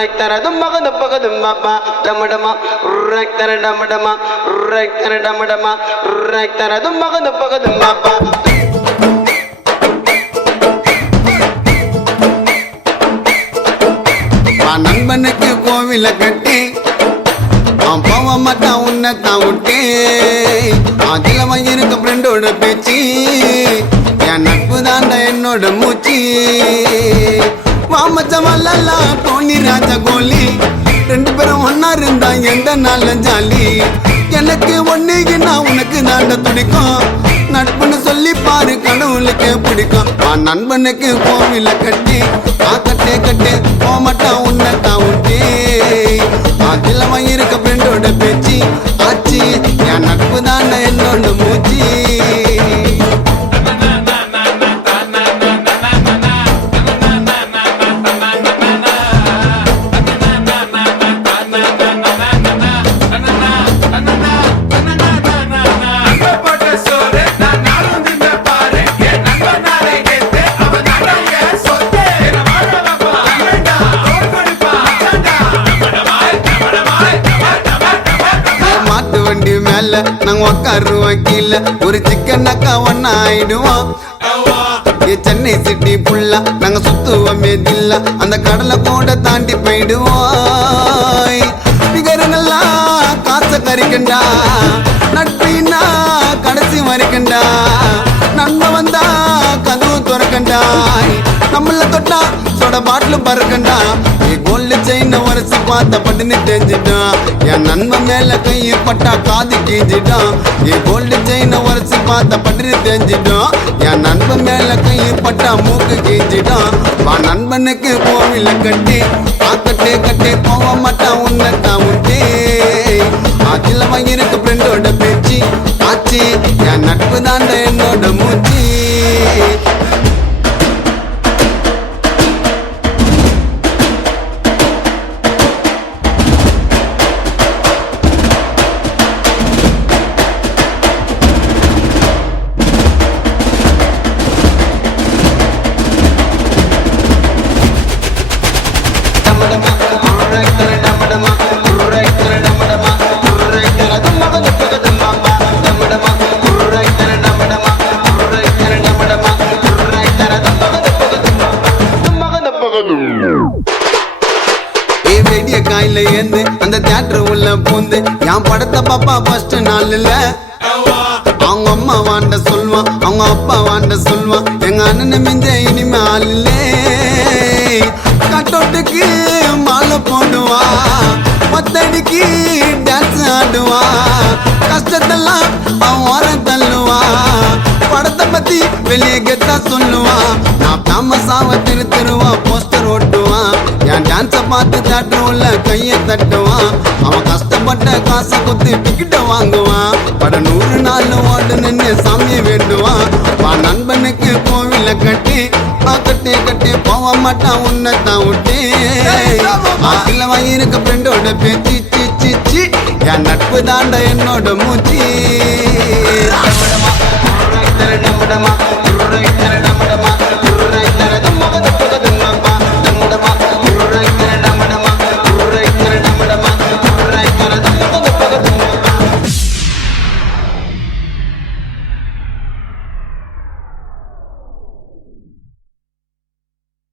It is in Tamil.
Rector Dumba the Pagadumba, Damadama, Rector Damadama, Rector Damadama, Rector Dumba the Pagadumba. நண்பனுக்கு கோவில கட்டி பாவ மாட்டா உன்னத்தா விட்டே அதுல இருக்க ஃப்ரெண்டோட பேச்சு என் நட்பு தாண்டா என்னோட மூச்சு வாமச்சவல்லா டோனி ராஜா கோலி ரெண்டு பேரும் ஒன்னா இருந்தா எந்த நாள் ஜாலி எனக்கு ஒன்னுக்குன்னா உனக்கு நாண்ட துடிக்கும் நட்புன்னு சொல்லி பாரு கடவுளுக்கு பிடிக்கும் நண்பனுக்கு கோவில கட்டி கட்டே கட்டே போமாட்டா உன்னத்தா விட்டே அதுல இருக்க ஃப்ரெண்டோட பேச்சு ஆச்சு என் நட்பு தாண்டா என்னோட மூச்சு நாங்க உக்காருவோம் கீழே ஒரு சிக்கன் அக்கா ஒன்னா ஆயிடுவோம் சென்னை சிட்டி புல்லா நாங்க சுத்துவோமே தில்லா அந்த கடலை கூட தாண்டி போயிடுவோம் பிகரங்களா காசை கறிக்கண்டா நட்பின்னா கடைசி வரைக்கண்டா நண்பன் வந்தா கதவு துறக்கண்டா நம்மள தொட்டா சொட பாட்டிலும் பறக்கண்டா கோல்டு செயின் உரசி பார்த்த பட்டுன்னு தெரிஞ்சிட்டான் என் நண்பன் மேல கையை பட்டா காது கீஞ்சிட்டான் கோல்டு செயின் உரசி பார்த்த பட்டுன்னு தெரிஞ்சிட்டான் என் நண்பன் மேல கையை பட்டா மூக்கு கீஞ்சிட்டான் நண்பனுக்கு கோவில கட்டி கட்டே கட்டே போக மாட்டான் உன்னட்டா விட்டே அதுல இருக்க ஃப்ரெண்டோட பேச்சு ஆச்சு என் நட்பு தாண்ட என்னோட மூச்சு காயில ஏந்து அந்த தியேட்டர் உள்ள பூந்து என் படத்தை பாப்பா ஃபர்ஸ்ட் நாள்ல அவங்க அம்மா வாண்ட சொல்லுவான் அவங்க அப்பா வாண்ட சொல்லுவான் எங்க அண்ணன் மிஞ்ச இனிமே ஆளே கட்டோட்டுக்கு மாலை போடுவா பத்தடிக்கு டான்ஸ் ஆடுவா கஷ்டத்தெல்லாம் அவன் ஓரம் தள்ளுவா படத்தை பத்தி வெளியே கெத்தா சொல்லுவான் நான் ஃபேமஸாவ திருவா போஸ்டர் ஓட்டுவான் என் டான்ஸை பார்த்து தியேட்டர் உள்ள கையை தட்டுவான் அவன் கஷ்டப்பட்ட காசை குத்து டிக்கெட்ட வாங்குவான் பட 100 நாள் ஓட்டு நின்று சாமியை வேண்டுவான் நண்பனுக்கு கோவில கட்டி கட்டே கட்டே போக மாட்டான் உன்னத்தான் விட்டே அதுல இருக்க ஃப்ரெண்டோட பேச்சு என் நட்பு தாண்ட என்னோட மூச்சு